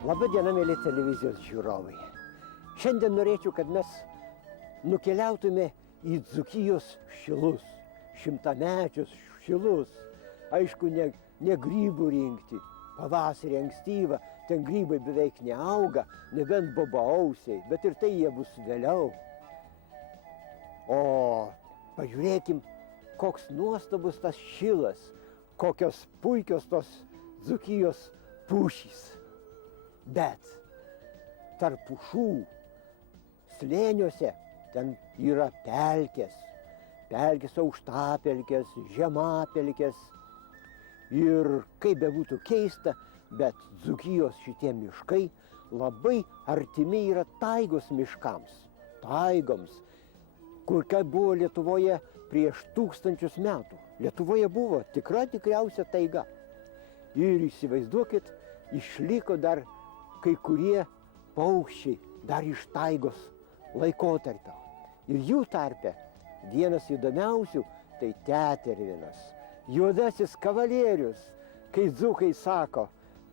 Labadiena, mėly televizijos žiūrovai. Šiandien norėčiau, kad mes nukeliautume į Dzūkijos šilus, šimtamečius šilus. Aišku, ne grybų rinkti, pavasarį ankstyvą, ten grybai beveik neauga, nebent bobaausiai, bet ir tai jie bus vėliau. O pažiūrėkim, koks nuostabus tas šilas, kokios puikios tos Dzūkijos pušys. Bet tarp pušų slėniuose ten yra pelkės, aukštapelkės, žemapelkės. Ir kaip bebūtų keista, bet Dzūkijos šitie miškai labai artimi yra taigos miškams, taigoms, kur buvo Lietuvoje prieš 1000 metų. Lietuvoje buvo tikriausia taiga. Ir įsivaizduokit, išliko dar kai kurie paukščiai dar iš taigos laikotarpio. Ir jų tarpe vienas įdomiausių tai tetervinas, juodasis kavalierius, kai dzūkai sako,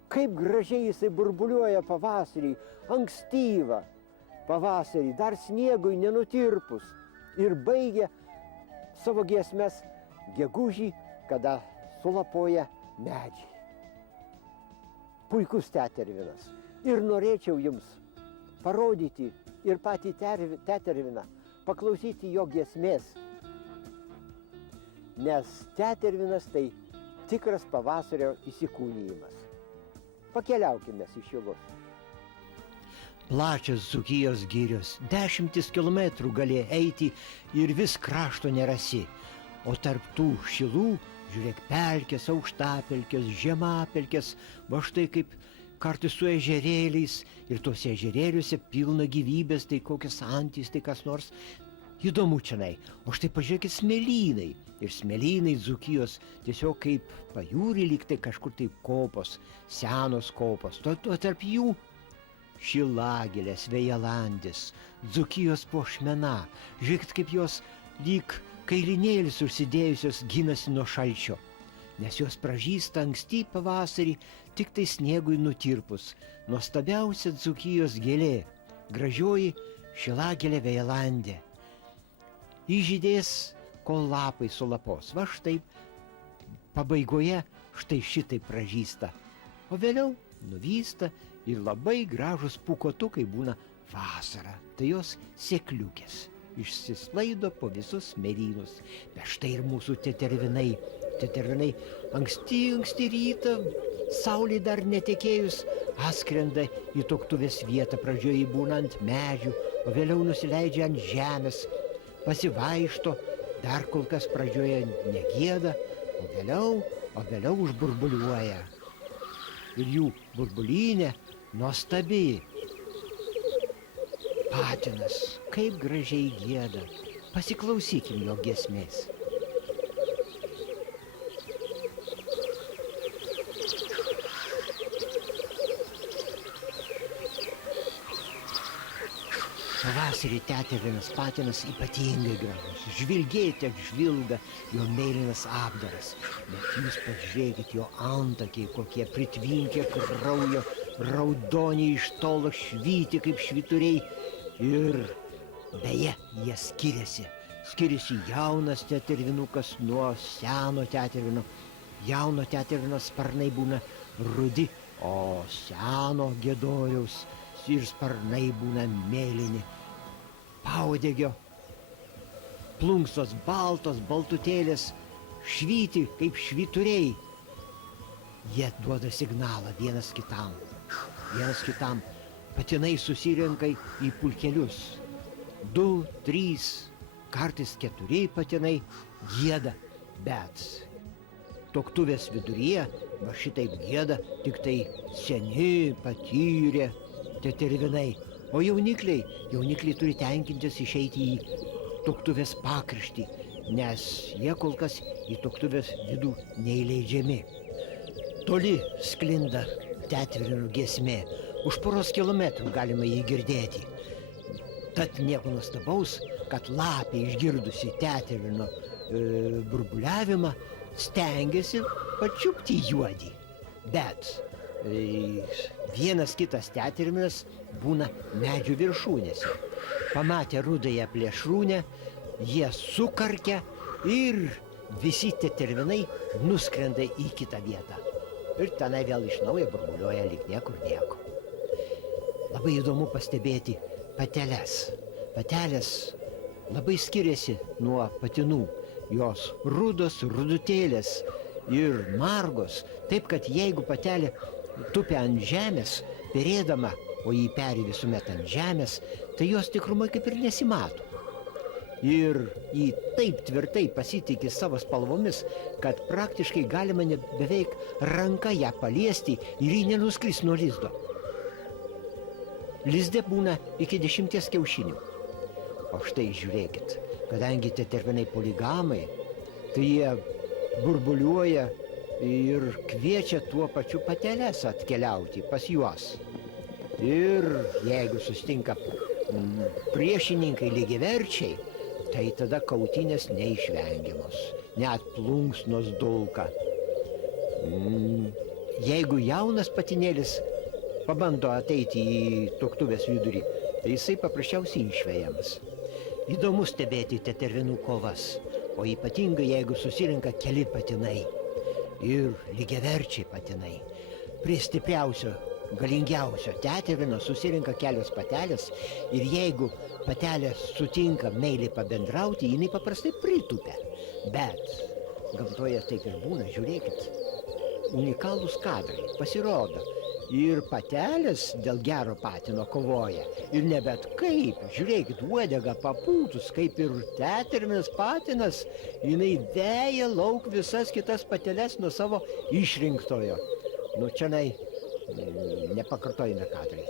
kaip gražiai jisai burbuliuoja pavasarį, ankstyvą pavasarį, dar sniegui nenutirpus, ir baigia savo giesmes gegužį, kada sulapoja medžiai. Puikus tetervinas. Ir norėčiau jums parodyti ir patį teterviną, paklausyti jo giesmės. Nes tetervinas tai tikras pavasario įsikūnijimas. Pakeliaukime į šilus. Plačios Dzūkijos girios, 10 kilometrų gali eiti ir vis krašto nerasi. O tarp tų šilų, žiūrėk, pelkės, aukštapelkės, žemapelkės, va štai kaip kartu su ežerėliais, ir tuose ežerėliuose pilna gyvybės, tai kokios antys, tai kas nors įdomu čianai. O štai pažiūrėkit smėlynai. Ir smėlynai Dzūkijos tiesiog kaip pajūrį, lyg tai kažkur tai kopos, senos kopos. O tarp jų šilagėlės, vėjalandės, Dzūkijos puošmena. Žiūrėkit, kaip jos lyg kailinėlis užsidėjusios ginasi nuo šalčio. Nes jos pražysta anksti pavasarį, tik tai sniegui nutirpus. Nuostabiausia Dzūkijos gėlė, gražioji šilagėlė vėjalandė. Įžydės, kol lapai sulapos. Va štai pabaigoje štai šitai pražysta. O vėliau nuvysta ir labai gražus pūkotukai būna vasarą. Tai jos sėkliukės išsisklaido po visus smėlynus. Bet štai ir mūsų tetervinai. Tetervinai anksti rytą, saulė dar netekėjus, atskrenda į tuoktuvės vietą. Pradžioje būna ant medžių, o vėliau nusileidžia ant žemės, pasivaišto, dar kol kas pradžioje negieda, o vėliau užburbuliuoja. Ir jų burbulinė nuostabi. Patinas, kaip gražiai gieda. Pasiklausykim jo giesmės. Pavasarį tetervinas patinas ypatingai gražus. Žvilgėte žvilga jo mėlynas apdaras. Bet jūs pažiūrėkit jo antakiai, kokie pritvinkę kraujo, raudoniai iš tolo švyti kaip švyturiai. Ir beje, jie skiriasi. Skiriasi jaunas tetervinukas nuo seno tetervino. Jauno tetervino sparnai būna rudi, o seno giedoriaus ir sparnai būna mėlyni. Pauodegio plunkstos baltos, baltutėlės švyti kaip švyturiai. Jie duoda signalą vienas kitam. Patinai susirenka į pulkelius. 2, 3, kartais 4 patinai gieda. Bet tuoktuvės viduryje va šitaip gieda tik tai seni, patyrę tetervinai. O jaunikliai turi tenkintis išeiti į tuoktuvės pakraštį, nes jie kol kas į tuoktuvės vidų neįleidžiami. Toli sklinda tetervino giesmė, už poros kilometrų galima jį girdėti. Tad nieko nuostabaus, kad lapė išgirdusi tetervino burbuliavimą stengiasi pačiupti juodį. Bet vienas kitas tetervinas būna medžių viršūnėse. Pamatę rudąją plėšrūnę, jie sukarkia ir visi tetervinai nuskrenda į kitą vietą. Ir tenai vėl iš naujo burbuliuoja lyg niekur nieko. Labai įdomu pastebėti pateles. Patelės labai skiriasi nuo patinų. Jos rudos, rudutėlės ir margos. Taip, kad jeigu patelė tupia ant žemės, perėdama, o jį peri visuomet ant žemės, tai jos tikrumai kaip ir nesimato. Ir jį taip tvirtai pasitiki savo spalvomis, kad praktiškai galima beveik ranka ją paliesti ir jį nenuskris nuo lizdo. Lizde būna iki 10 kiaušinių. O štai žiūrėkit, kadangi tetervinai poligamai, tai jie burbuliuoja ir kviečia tuo pačiu pateles atkeliauti pas juos. Ir jeigu susitinka priešininkai lygiaverčiai, tai tada kautynės neišvengiamos, net plunksnos dulka. Jeigu jaunas patinėlis pabando ateiti į tuoktuvės vidurį, tai jisai paprasčiausiai išvejamas. Įdomu stebėti tetervinų kovas, o ypatingai jeigu susirenka keli patinai ir lygiaverčiai patinai. Prie stipriausio, galingiausio tetervino susirenka kelios patelės ir jeigu patelė sutinka meiliai pabendrauti, jinai paprastai pritupia. Bet gamtoje taip ir būna, žiūrėkit, unikalūs kadrai pasirodo. Ir patelės dėl gero patino kovoja. Ir ne bet kaip, žiūrėkit, uodega papūtus, kaip ir tetervinas patinas, jinai veja lauk visas kitas pateles nuo savo išrinktojo. Nu, čianai nepakartojami kadrai.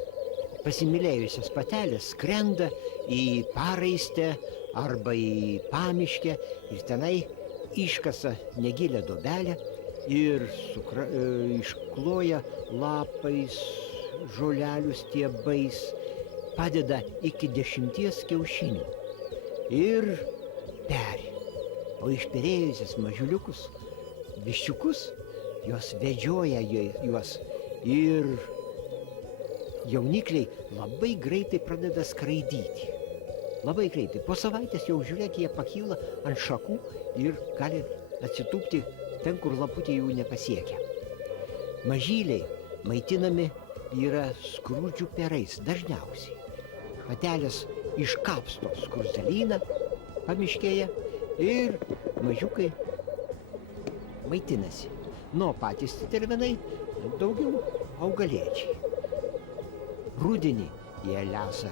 Pasimylėjusios patelės skrenda į paraistę arba į pamiškę ir tenai iškasa negilę duobelę ir iškloja lapais, žolelių stiebais, padeda iki 10 kiaušinių ir peri. O išperėjusius mažiuliukus, viščiukus, jos vedžioja juos ir jaunikliai labai greitai pradeda skraidyti. Labai greitai. Po savaitės jau žiūrėk, jie pakyla ant šakų ir gali atsitūpti ten, kur laputė jų nepasiekia. Mažyliai maitinami yra skrudžių perais dažniausiai. Patelės iškapsto skruzdėlyną pamiškėje ir mažiukai maitinasi. Nu, patys tetervinai daugiau augalėčiai. Rudenį jie lesa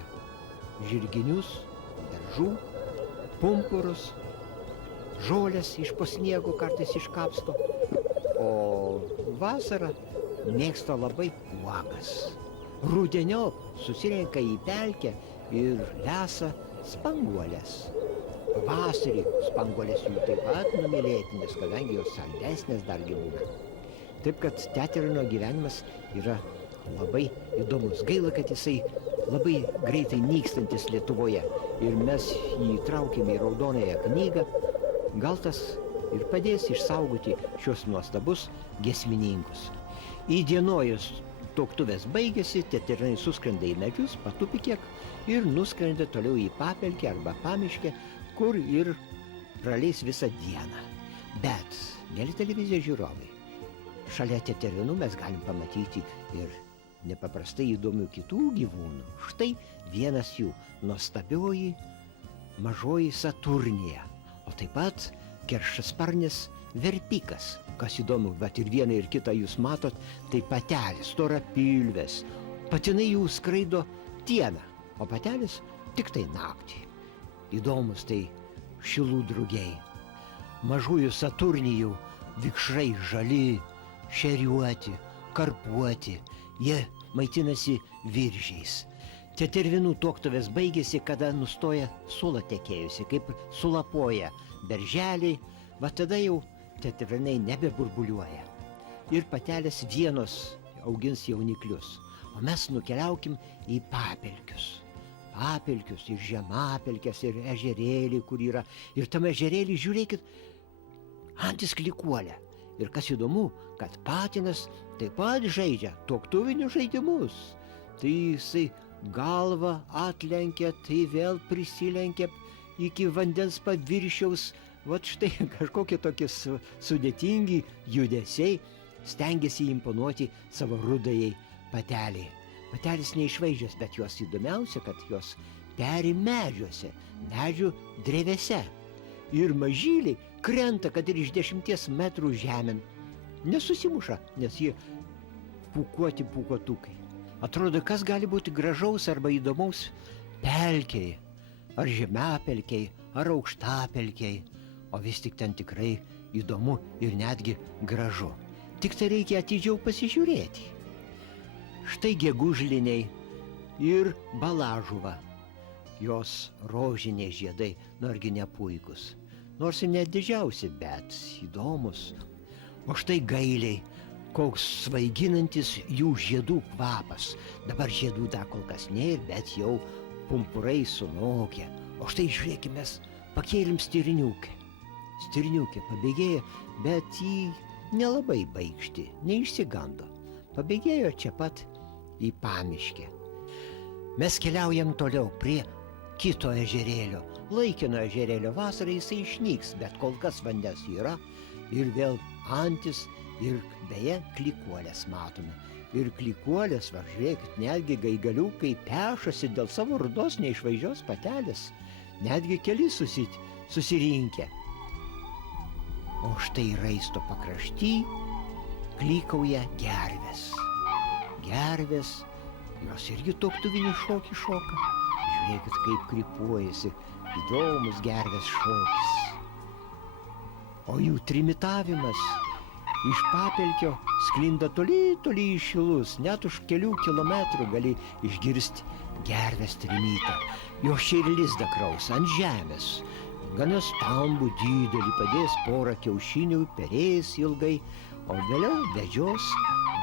žirginius, beržų, pumpurus, žolės iš po sniego kartais iškapsto, o vasarą mėgsta labai uogas. Rudeniop susirenka į pelkę ir lesa spanguolės. Pavasarį spanguolės jų taip pat numylėtinės, kadangi jos saldesnės dargi būna. Taip, kad tetervino gyvenimas yra labai įdomus. Gaila, kad jisai labai greitai nykstantis Lietuvoje ir mes jį įtraukėme į raudonąją knygą. Gal tas ir padės išsaugoti šios nuostabus giesmininkus. Įdienojus tuoktuvės baigėsi, tetervinai suskrenda į medžius, patupi kiek ir nuskrenda toliau į papelkę arba pamiškę, kur ir praleis visą dieną. Bet, mėly televizijos žiūrovai, šalia tetervinų mes galim pamatyti ir nepaprastai įdomių kitų gyvūnų. Štai vienas jų - nuostabioji mažoji Saturnija, o taip pat keršasparnis verpikas. Kas įdomu, bet ir vieną ir kitą jūs matot, tai patelės, storapilvės. Patinai jų skraido dieną, o patelės tik tai naktį. Įdomus tai šilų drugiai. Mažųjų Saturnijų vikšrai žali, šeriuoti, karpuoti, jie maitinasi viržiais. Tetervinų tuoktuvės baigėsi, kada nustoja sula tekėjusi, kaip sulapoja berželiai, va tada jau tetervinai nebeburbuliuoja. Ir patelės vienos augins jauniklius, o mes nukeliaukim į papelkius. Papelkius ir žemapelkes ir ežerėlį, kur yra. Ir tame ežerėlį, žiūrėkit, antis klikuolė. Ir kas įdomu, kad patinas taip pat žaidžia tuoktuvinius žaidimus. Tai jisai galvą atlenkia, tai vėl prisilenkia iki vandens paviršiaus. Vat štai kažkokie tokie sudėtingi judesiai stengiasi imponuoti savo rudajai pateliai. Patelis neišvaizdžios, bet jos įdomiausia, kad jos peri medžiuose, medžių drevėse. Ir mažyliai krenta, kad ir iš 10 metrų žemėn. Nesusimuša, nes jie pūkuoti pūkuotukai. Atrodo, kas gali būti gražaus arba įdomaus pelkėje, ar žemapelkėje, ar aukštapelkėje, o vis tik ten tikrai įdomu ir netgi gražu. Tik tai reikia atidžiau pasižiūrėti. Štai gegužliniai ir balažuva. Jos rožiniai žiedai, argi ne puikus. Nors ir net didžiausi, bet įdomus. O štai gailiai, koks svaiginantis jų žiedų kvapas. Dabar žiedų dar kol kas nėr, bet jau pumpurai sunokę. O štai žiūrėkime, pakėlim stirniukę. Stirniukė pabėgėjo, bet jį nelabai baikšti, neišsigando. Pabėgėjo čia pat į pamiškę. Mes keliaujam toliau prie kito ežerėlio. Laikino ežerėlio vasarą jisai išnyks, bet kol kas vandens yra ir vėl antis ir beje klikuolės matome. Ir klikuolės, va žiūrėkit, netgi gaigaliukai pešasi dėl savo rudos neišvaizdžios patelės. Netgi keli susirinkę. O štai raisto pakrašty klykauja gervės. Gervės, jos irgi tuoktuvinį šokį šoka. Žiūrėkit, kaip krypuojasi, įdomus gervės šokis. O jų trimitavimas iš papelkio sklinda toli į šilus, net už kelių kilometrų gali išgirsti gervės trimitą. Jos čia ir lizdą kraus ant žemės. Gana stambų, didelį, padės porą kiaušinių, perės ilgai, o vėliau vedžios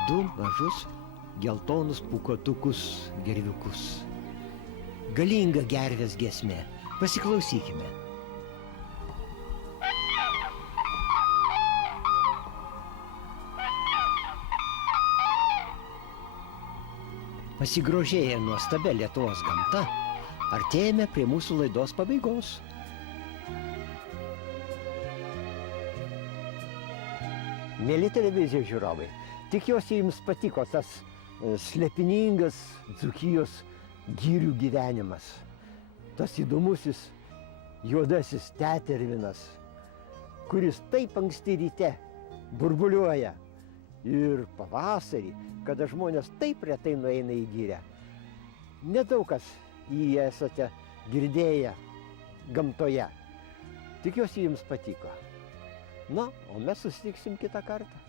2 mažus geltonus pūkuotukus gerviukus. Galinga gervės giesmė. Pasiklausykime. Pasigrožėję nuostabia Lietuvos gamta, artėjame prie mūsų laidos pabaigos. Mėly televizijos žiūrovai, tikiuosi jums patiko tas slepiningas Dzūkijos girių gyvenimas. Tas įdomusis juodasis tetervinas, kuris taip anksti ryte burbuliuoja. Ir pavasarį, kada žmonės taip retai nueina į girią. Nedaug kas jį esate girdėję gamtoje. Tikiuosi jums patiko. Na, o mes susitiksim kitą kartą.